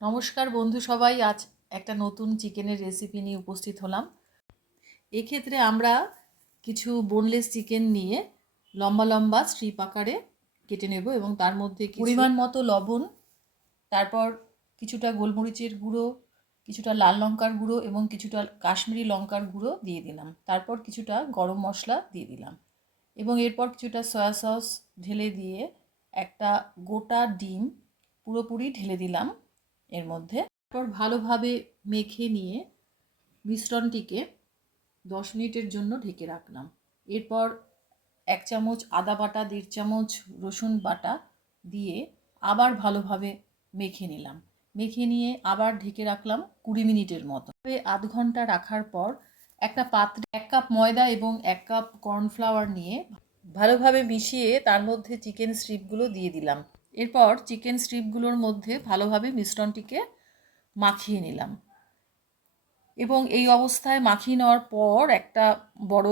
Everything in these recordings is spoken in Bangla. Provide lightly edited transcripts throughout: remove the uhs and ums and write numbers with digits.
নমস্কার বন্ধু সবাই, আজ একটা নতুন চিকেনের রেসিপি নিয়ে উপস্থিত হলাম। এক্ষেত্রে আমরা কিছু বোনলেস চিকেন নিয়ে লম্বা লম্বা স্ট্রিপ আকারে কেটে নেব এবং তার মধ্যে পরিমাণ মতো লবণ, তারপর কিছুটা গোলমরিচের গুঁড়ো, কিছুটা লাল লঙ্কার গুঁড়ো এবং কিছুটা কাশ্মীরি লঙ্কার গুঁড়ো দিয়ে দিলাম। তারপর কিছুটা গরম মশলা দিয়ে দিলাম এবং এরপর কিছুটা সয়া সস ঢেলে দিয়ে একটা গোটা ডিম পুরোপুরি ঢেলে দিলাম এর মধ্যে। তারপর ভালোভাবে মেখে নিয়ে মিশ্রণটিকে 10 মিনিটের জন্য ঢেকে রাখলাম। এরপর 1 চামচ আদা বাটা, 1.5 চামচ রসুন বাটা দিয়ে আবার ভালোভাবে মেখে নিলাম। মেখে নিয়ে আবার ঢেকে রাখলাম 20 মিনিটের মতো। আধ ঘন্টা রাখার পর একটা পাত্রে 1 কাপ ময়দা এবং 1 কাপ কর্নফ্লাওয়ার নিয়ে ভালোভাবে মিশিয়ে তার মধ্যে চিকেন স্ট্রিপগুলো দিয়ে দিলাম। এরপর চিকেন স্ট্রিপগুলোর মধ্যে ভালোভাবে মিশ্রণটিকে মাখিয়ে নিলাম এবং এই অবস্থায় মাখিয়ে নেওয়ার পর একটা বড়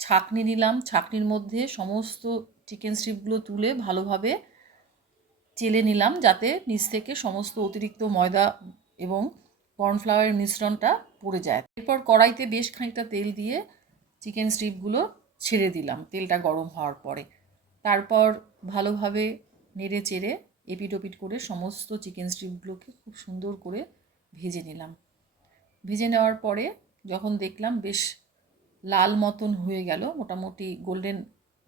ছাঁকনি নিলাম। ছাঁকনির মধ্যে সমস্ত চিকেন স্ট্রিপগুলো তুলে ভালোভাবে চেলে নিলাম যাতে নিচ থেকে সমস্ত অতিরিক্ত ময়দা এবং কর্নফ্লাওয়ারের মিশ্রণটা পড়ে যায়। এরপর কড়াইতে বেশ খানিকটা তেল দিয়ে চিকেন স্ট্রিপগুলো ছেড়ে দিলাম তেলটা গরম হওয়ার পরে। তারপর ভালোভাবে নেড়ে চেড়ে এপিট ওপিট করে সমস্ত চিকেন স্ট্রিপগুলোকে খুব সুন্দর করে ভেজে নিলাম। ভেজে নেওয়ার পরে যখন দেখলাম বেশ লাল মতন হয়ে গেল, মোটামুটি গোল্ডেন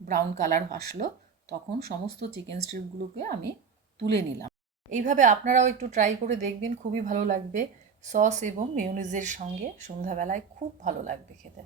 ব্রাউন কালার আসলো, তখন সমস্ত চিকেন স্ট্রিপগুলোকে আমি তুলে নিলাম। এইভাবে আপনারাও একটু ট্রাই করে দেখবেন, খুবই ভালো লাগবে। সস এবং মেয়োনিজের সঙ্গে সন্ধ্যাবেলায় খুব ভালো লাগবে খেতে।